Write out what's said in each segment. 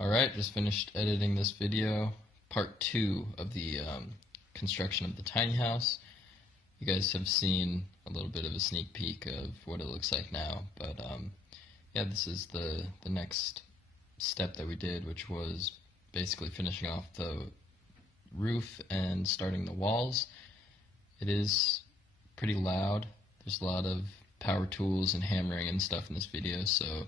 Alright, just finished editing this video, part 2 of the construction of the tiny house. You guys have seen a little bit of a sneak peek of what it looks like now, but yeah, this is the next step that we did, which was basically finishing off the roof and starting the walls. It is pretty loud. There's a lot of power tools and hammering and stuff in this video, so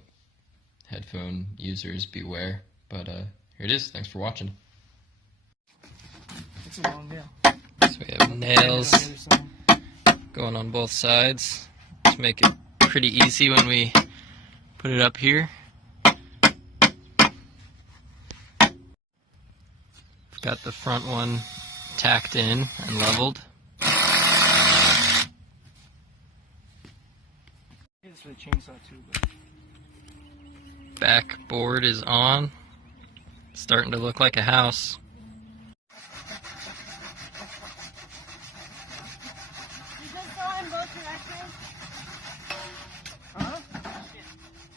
headphone users beware. But here it is. Thanks for watching. It's a long nail. So we have nails going on both sides to make it pretty easy when we put it up here. We've got the front one tacked in and leveled. It's for the chainsaw too, but Back board is on. Starting to look like a house. Is this saw in both directions? huh?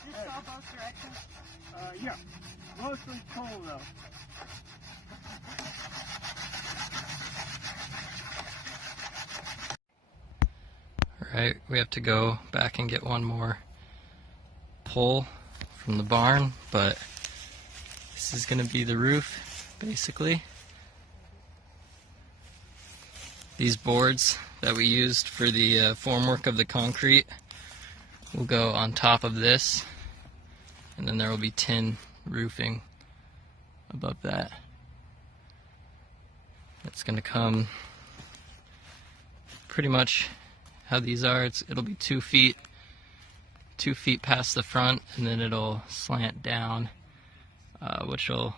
This saw both directions? Yeah, mostly coal though. Alright, we have to go back and get one more pull from the barn, but this is going to be the roof, basically. These boards that we used for the formwork of the concrete will go on top of this, and then there will be tin roofing above that. It's going to come pretty much how these are. It'll be 2 feet past the front, and then it'll slant down, which will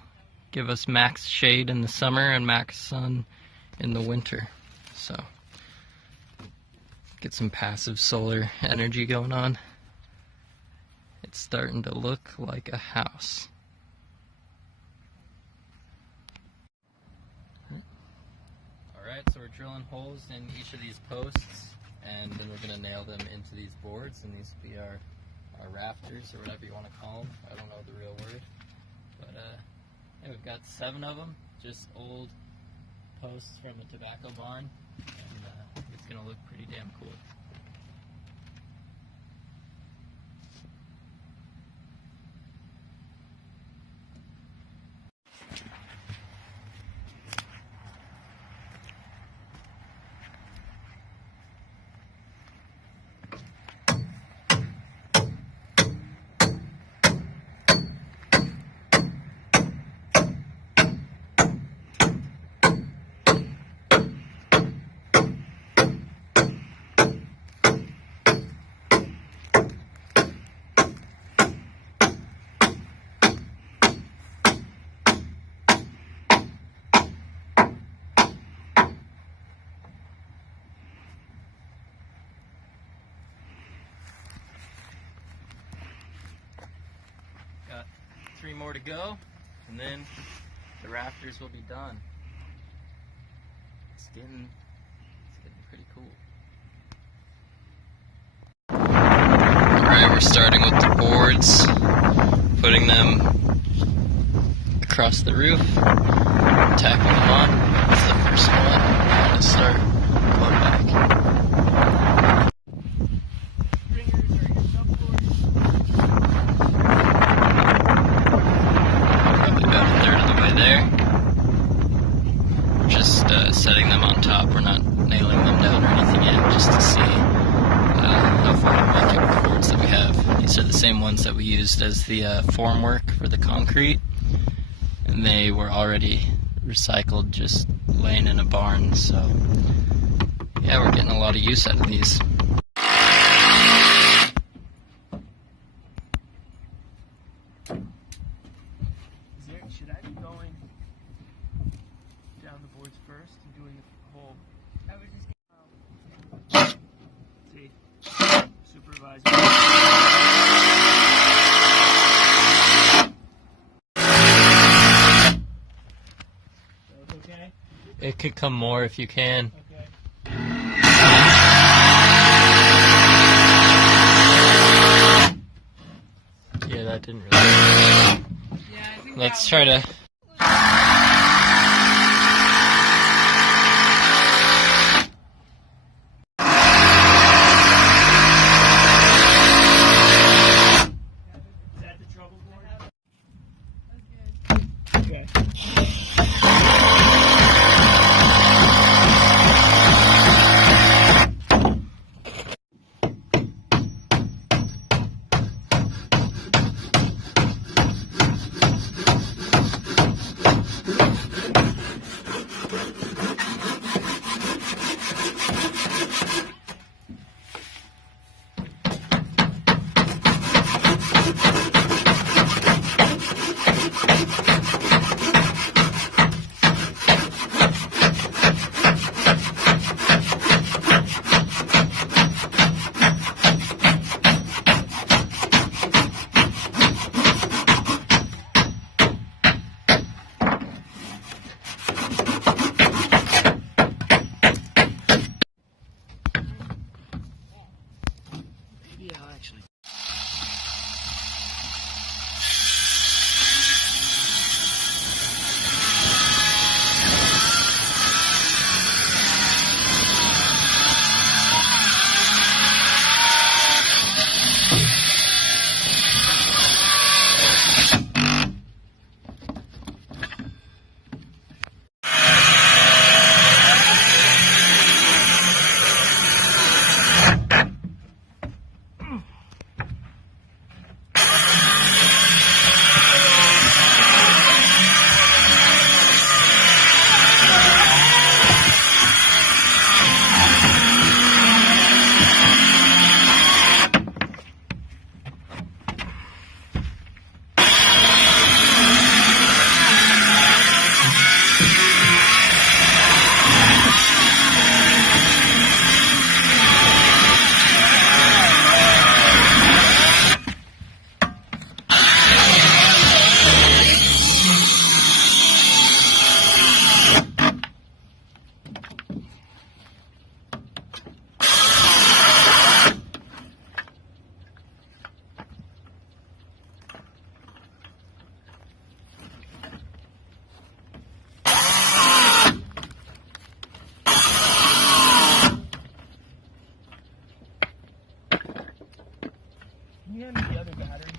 give us max shade in the summer and max sun in the winter. So get some passive solar energy going on. It's starting to look like a house. Alright, so we're drilling holes in each of these posts, and then we're going to nail them into these boards, and these will be our rafters, or whatever you want to call them. I don't know the real word. But yeah, we've got 7 of them, just old posts from a tobacco barn, and it's going to look pretty damn cool. Got 3 more to go, and then the rafters will be done. It's getting pretty cool. Alright, we're starting with the boards, putting them across the roof, tacking them on. That's the first one. I'm going to start going back. Setting them on top. We're not nailing them down or anything yet, just to see how far we make it with the boards that we have. These are the same ones that we used as the formwork for the concrete, and they were already recycled, just laying in a barn, so yeah, we're getting a lot of use out of these. Should I be going down the boards first and doing the whole? I was just see, supervisor. That was okay? It could come more if you can. Okay. Yeah, that didn't really. Yeah, I think let's try to... Is that the trouble board? Okay. Yeah, actually. Can you hand me the other battery?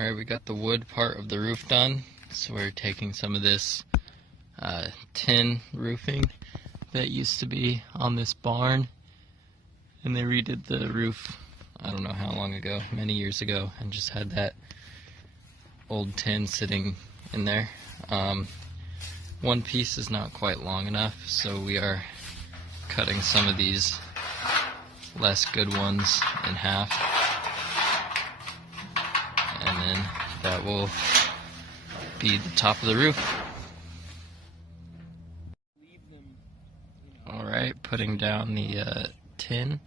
Alright, we got the wood part of the roof done, so we're taking some of this tin roofing that used to be on this barn, and they redid the roof, I don't know how long ago, many years ago, and just had that old tin sitting in there. One piece is not quite long enough, so we are cutting some of these less good ones in half. And then that will be the top of the roof. Alright, putting down the tin.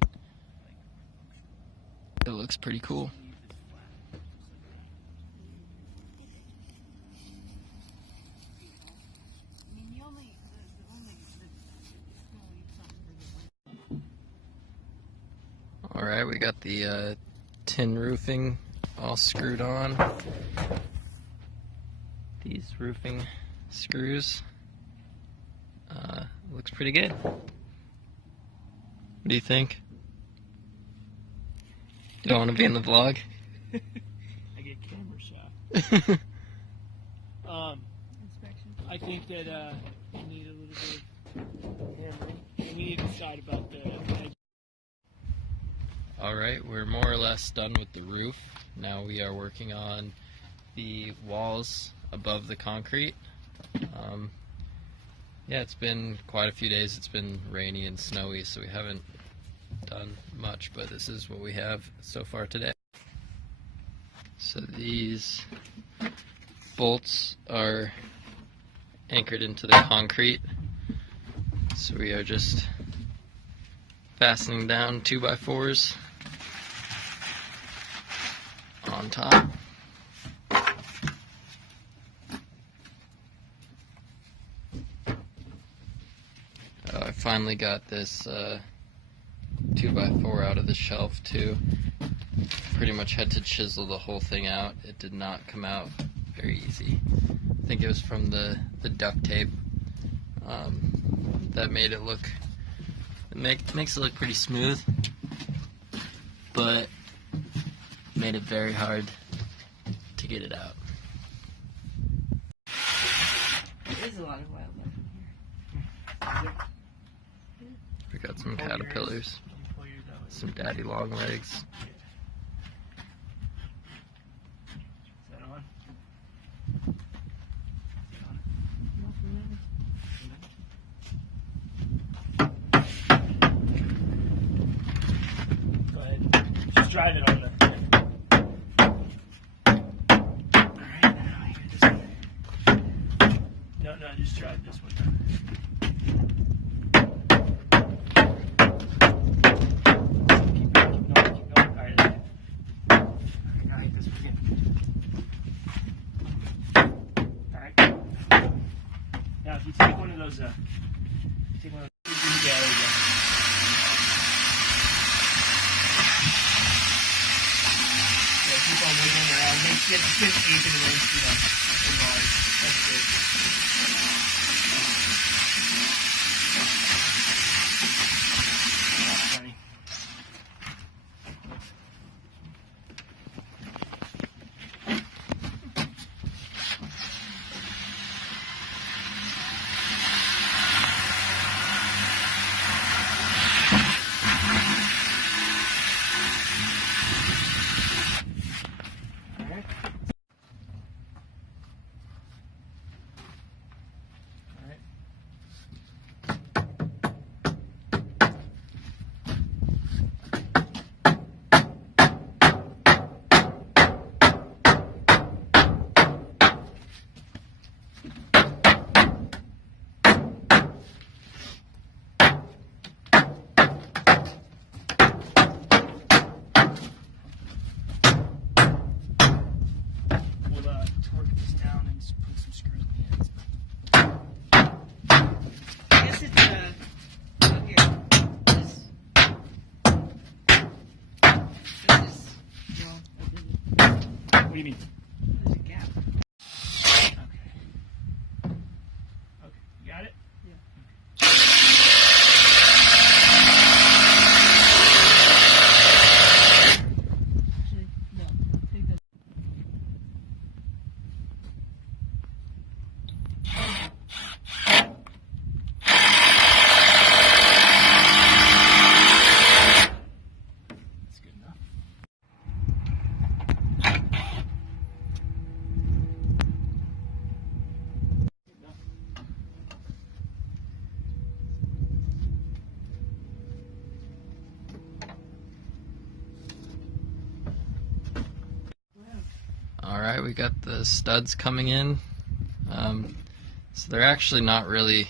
It looks pretty cool. Alright, we got the tin roofing all screwed on. These roofing screws. Looks pretty good. What do you think? You don't want to be in the vlog? I get camera shaft. Inspection. I think that we need a little bit of hammering. We need to decide about the edge. Alright, we're more or less done with the roof. Now we are working on the walls above the concrete. Yeah, it's been quite a few days. It's been rainy and snowy, so we haven't done much, but this is what we have so far today. So these bolts are anchored into the concrete, so we are just fastening down 2x4s on top. I finally got this 2x4 out of the shelf too. Pretty much had to chisel the whole thing out. It did not come out very easy. I think it was from the duct tape that made it look, makes it look pretty smooth, but made it very hard to get it out. There is a lot of wildlife in here. We got some caterpillars, Pull yours out. some daddy long legs. Is that on? Go ahead. Just drive it on there. Alright, now here, this way. No, just drive this one. Keep going. Alright, there. Alright, now hit this one again. Alright. Now, if you take one of those, yeah, there we go. Yeah, keep on wiggling around. Get the pin eighth in the in line. That's good. Funny. Alright. Alright. We'll torque this down and just put some screws in the ends. I guess it's oh, here. This is well, What do you mean? there's a gap. Okay. Okay, you got it? Actually, no. Take that. That's good enough. Good enough. Alright, we got the studs coming in. So they're actually not really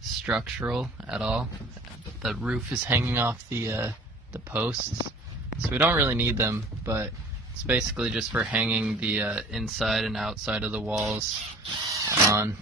structural at all. The roof is hanging off the posts, so we don't really need them, but it's basically just for hanging the inside and outside of the walls on.